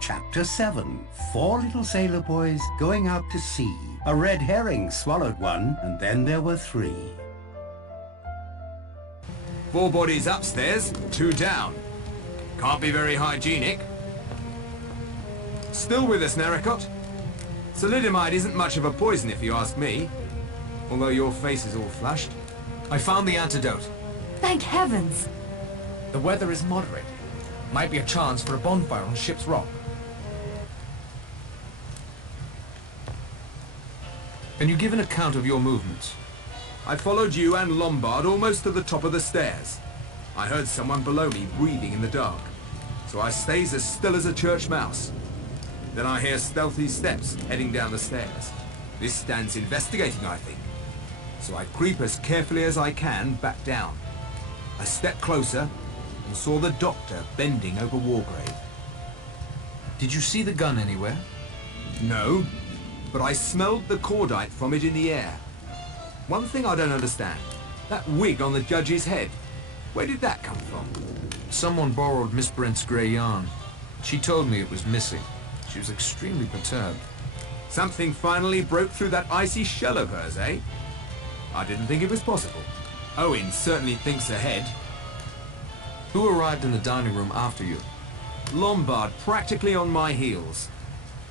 Chapter 7. 4 little sailor boys going out to sea. A red herring swallowed one, and then there were 3. 4 bodies upstairs, 2 down. Can't be very hygienic. Still with us, Narracott? Thalidomide isn't much of a poison if you ask me. Although your face is all flushed. I found the antidote. Thank heavens! The weather is moderate. Might be a chance for a bonfire on ship's rock. Can you give an account of your movements? I followed you and Lombard almost to the top of the stairs. I heard someone below me breathing in the dark, so I stays as still as a church mouse. Then I hear stealthy steps heading down the stairs. This stands investigating, I think. So I creep as carefully as I can back down. I stepped closer and saw the doctor bending over Wargrave. Did you see the gun anywhere? No, but I smelled the cordite from it in the air. One thing I don't understand. That wig on the judge's head. Where did that come from? Someone borrowed Miss Brent's grey yarn. She told me it was missing. She was extremely perturbed. Something finally broke through that icy shell of hers, eh? I didn't think it was possible. Owen certainly thinks ahead. Who arrived in the dining room after you? Lombard practically on my heels.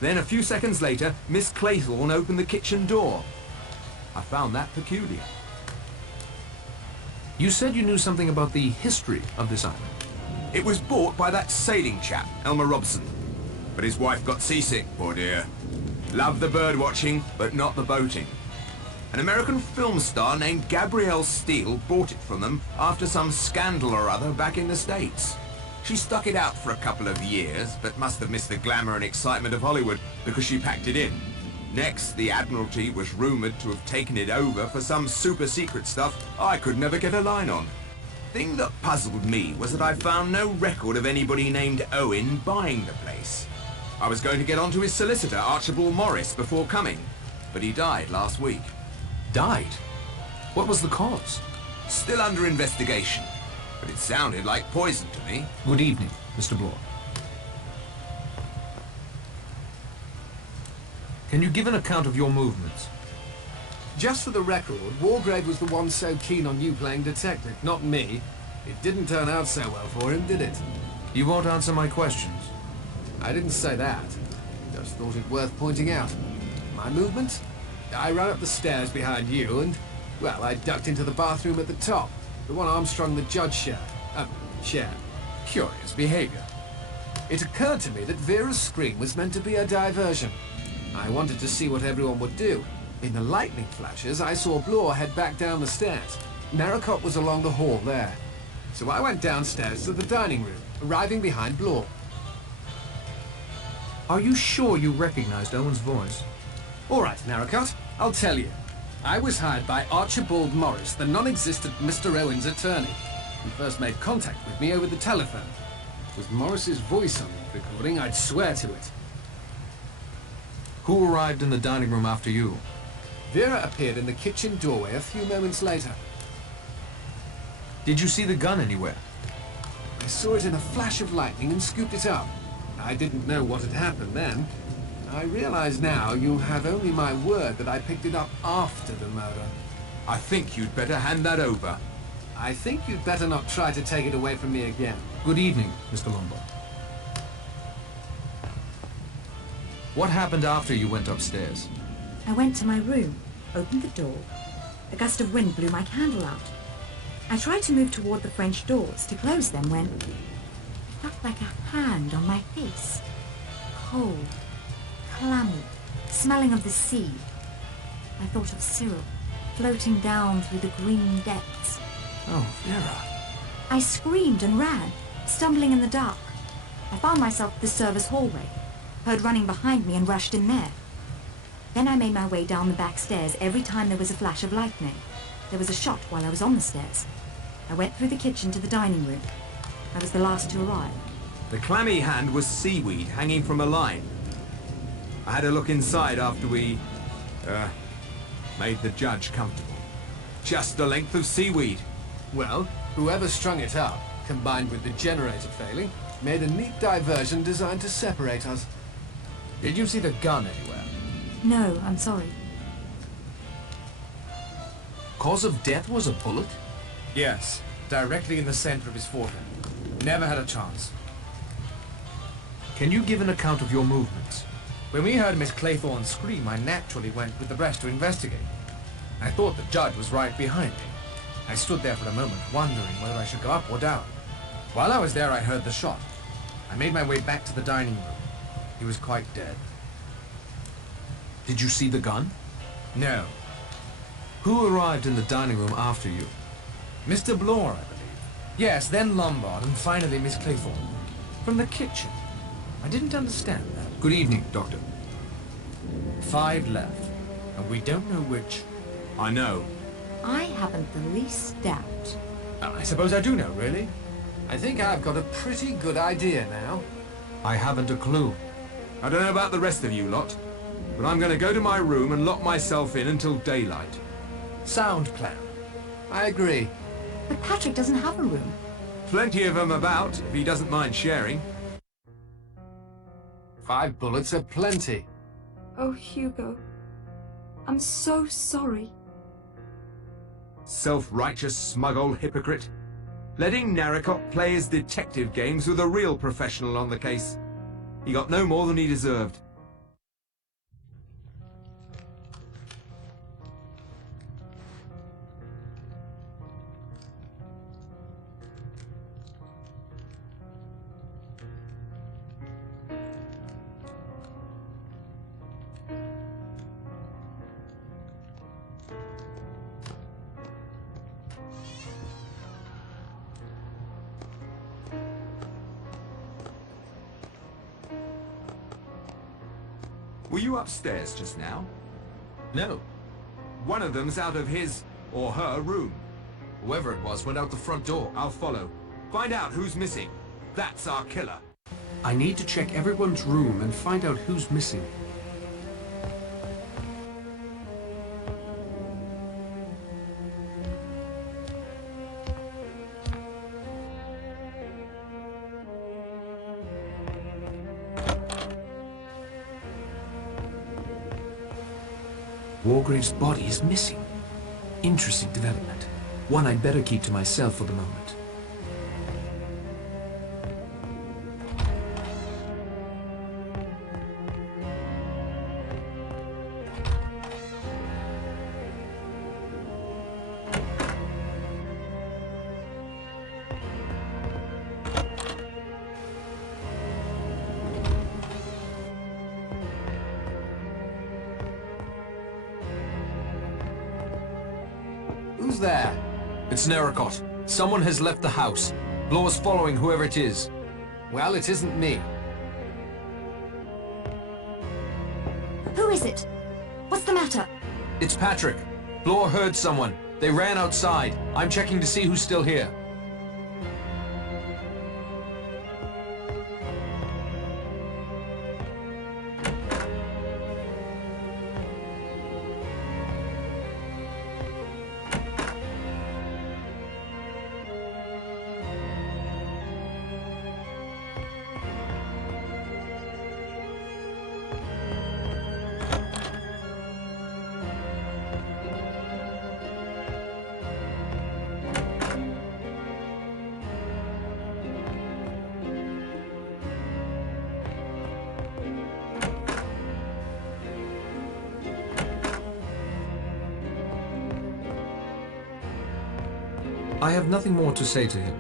Then a few seconds later, Miss Claythorne opened the kitchen door. I found that peculiar. You said you knew something about the history of this island. It was bought by that sailing chap, Elmer Robson. But his wife got seasick, poor dear. Loved the bird watching, but not the boating. An American film star named Gabrielle Steele bought it from them after some scandal or other back in the States. She stuck it out for a couple of years, but must have missed the glamour and excitement of Hollywood because she packed it in. Next, the Admiralty was rumoured to have taken it over for some super-secret stuff I could never get a line on. Thing that puzzled me was that I found no record of anybody named Owen buying the place. I was going to get onto his solicitor, Archibald Morris, before coming, but he died last week. Died? What was the cause? Still under investigation, but it sounded like poison to me. Good evening, Mr. Bloor. Can you give an account of your movements? Just for the record, Wargrave was the one so keen on you playing detective, not me. It didn't turn out so well for him, did it? You won't answer my questions. I didn't say that. Just thought it worth pointing out. My movements? I ran up the stairs behind you and, well, I ducked into the bathroom at the top. The one Armstrong the judge shared. Curious behavior. It occurred to me that Vera's scream was meant to be a diversion. I wanted to see what everyone would do. In the lightning flashes, I saw Bloor head back down the stairs. Narracott was along the hall there. So I went downstairs to the dining room, arriving behind Bloor. Are you sure you recognized Owen's voice? All right, Narracott, I'll tell you. I was hired by Archibald Morris, the non-existent Mr. Owen's attorney. He first made contact with me over the telephone. With Morris's voice on the recording, I'd swear to it. Who arrived in the dining room after you? Vera appeared in the kitchen doorway a few moments later. Did you see the gun anywhere? I saw it in a flash of lightning and scooped it up. I didn't know what had happened then. I realize now you have only my word that I picked it up after the murder. I think you'd better hand that over. I think you'd better not try to take it away from me again. Good evening, Mr. Lombard. What happened after you went upstairs? I went to my room, opened the door. A gust of wind blew my candle out. I tried to move toward the French doors to close them when I felt like a hand on my face. Cold, clammy, smelling of the sea. I thought of Cyril, floating down through the green depths. Oh, Vera. I screamed and ran, stumbling in the dark. I found myself at the service hallway, heard running behind me and rushed in there. Then I made my way down the back stairs every time there was a flash of lightning. There was a shot while I was on the stairs. I went through the kitchen to the dining room. I was the last to arrive. The clammy hand was seaweed hanging from a line. I had a look inside after we, made the judge comfortable. Just a length of seaweed. Well, whoever strung it up, combined with the generator failing, Made a neat diversion designed to separate us. Did you see the gun anywhere? No, I'm sorry. Cause of death was a bullet? Yes, directly in the center of his forehead. Never had a chance. Can you give an account of your movements? When we heard Miss Claythorne scream, I naturally went with the rest to investigate. I thought the judge was right behind me. I stood there for a moment, wondering whether I should go up or down. While I was there, I heard the shot. I made my way back to the dining room. He was quite dead. Did you see the gun? No. Who arrived in the dining room after you? Mr. Blore, I believe. Yes, then Lombard, and finally Miss Claythorne. From the kitchen. I didn't understand that. Good evening, Doctor. 5 left, and we don't know which. I know. I haven't the least doubt. I suppose I do know, really. I think I've got a pretty good idea now. I haven't a clue. I don't know about the rest of you lot, but I'm going to go to my room and lock myself in until daylight. Sound plan. I agree. But Patrick doesn't have a room. Plenty of them about, if he doesn't mind sharing. 5 bullets are plenty. Oh, Hugo. I'm so sorry. Self-righteous, smug old hypocrite. Letting Narracott play his detective games with a real professional on the case. He got no more than he deserved. Were you upstairs just now? No. One of them's out of his or her room. Whoever it was went out the front door. I'll follow. Find out who's missing. That's our killer. I need to check everyone's room and find out who's missing. Wargrave's body is missing. Interesting development. One I'd better keep to myself for the moment. Who's there? It's Narracott. Someone has left the house. Blore's following whoever it is. Well, it isn't me. Who is it? What's the matter? It's Patrick. Blore heard someone. They ran outside. I'm checking to see who's still here. I have nothing more to say to him.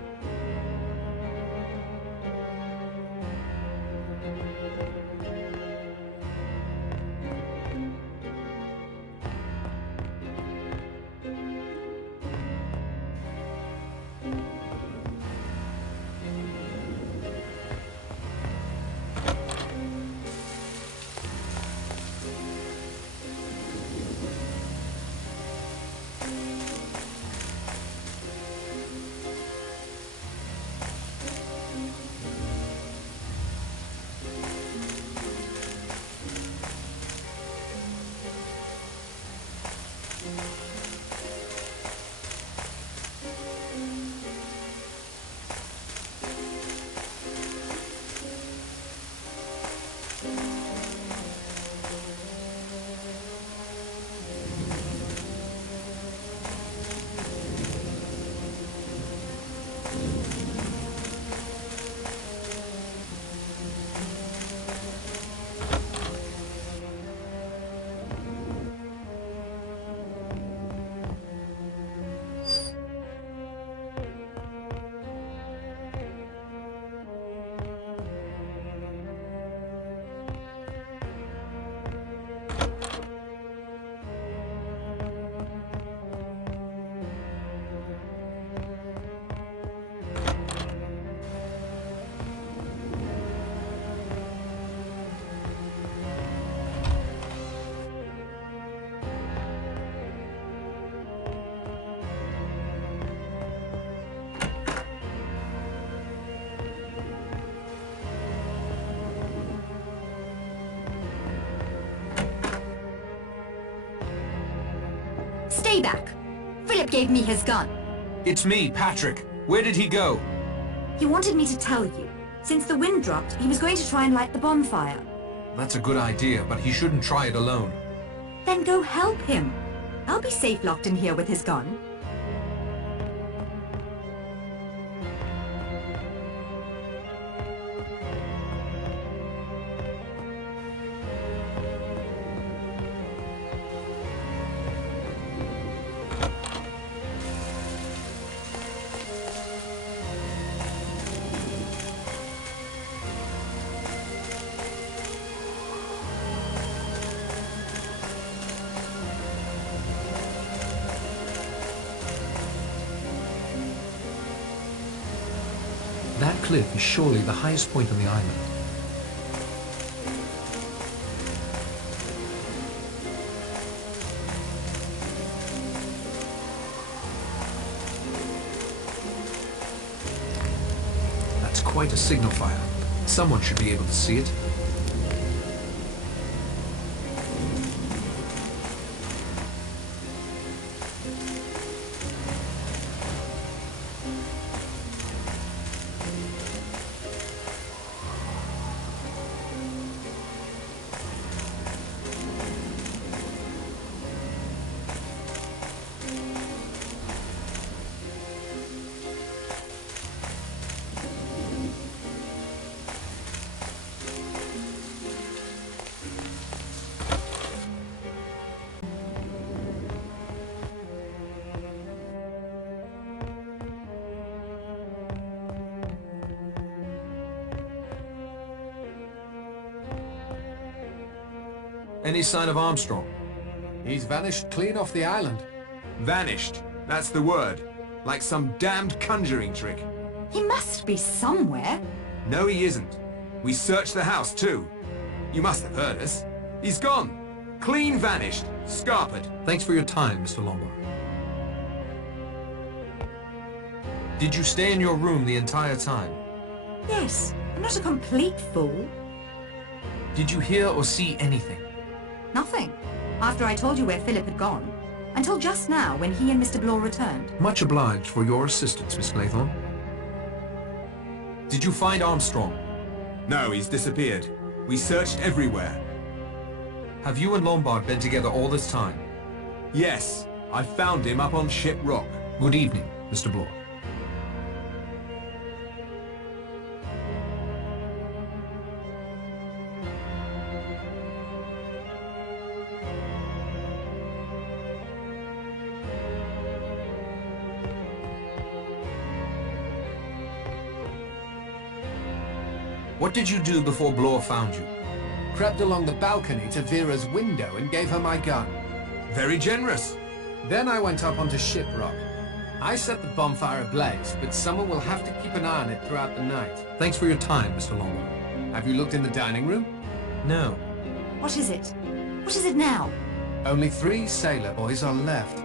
Stay back! Philip gave me his gun. It's me, Patrick. Where did he go? He wanted me to tell you. Since the wind dropped, he was going to try and light the bonfire. That's a good idea, but he shouldn't try it alone. Then go help him. I'll be safe locked in here with his gun. That cliff is surely the highest point on the island. That's quite a signal fire. Someone should be able to see it. Any sign of Armstrong? He's vanished clean off the island. Vanished. That's the word. Like some damned conjuring trick. He must be somewhere. No, he isn't. We searched the house, too. You must have heard us. He's gone. Clean vanished. Scarpered. Thanks for your time, Mr. Lombard. Did you stay in your room the entire time? Yes, I'm not a complete fool. Did you hear or see anything? Nothing. After I told you where Philip had gone. Until just now, when he and Mr. Bloor returned. Much obliged for your assistance, Miss Claythorne. Did you find Armstrong? No, he's disappeared. We searched everywhere. Have you and Lombard been together all this time? Yes, I found him up on Ship Rock. Good evening, Mr. Bloor. What did you do before Bloor found you? Crept along the balcony to Vera's window and gave her my gun. Very generous. Then I went up onto Ship Rock. I set the bonfire ablaze, but someone will have to keep an eye on it throughout the night. Thanks for your time, Mr. Lombard. Have you looked in the dining room? No. What is it? What is it now? Only 3 sailor boys are left.